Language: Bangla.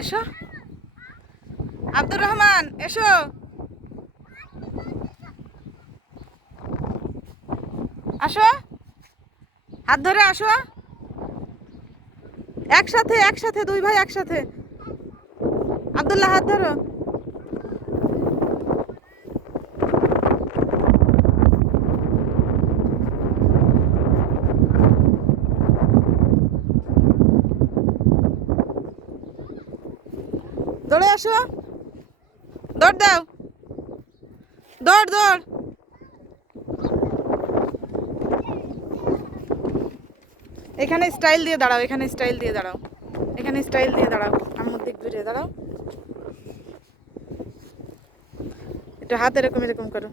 এসো আব্দুর রহমান, এসো। আসো, হাত ধরে আসো। একসাথে একসাথে, দুই ভাই একসাথে। আব্দুল্লাহ, হাত ধরো। দৌড়ে আসো, দৌড় দাও, দৌড় দৌড়। এখানে স্টাইল দিয়ে দাঁড়াও, এখানে স্টাইল দিয়ে দাঁড়াও, এখানে স্টাইল দিয়ে দাঁড়াও। আমার দিক ঘুরে দাঁড়াও, একটু হাত এরকম এরকম করো।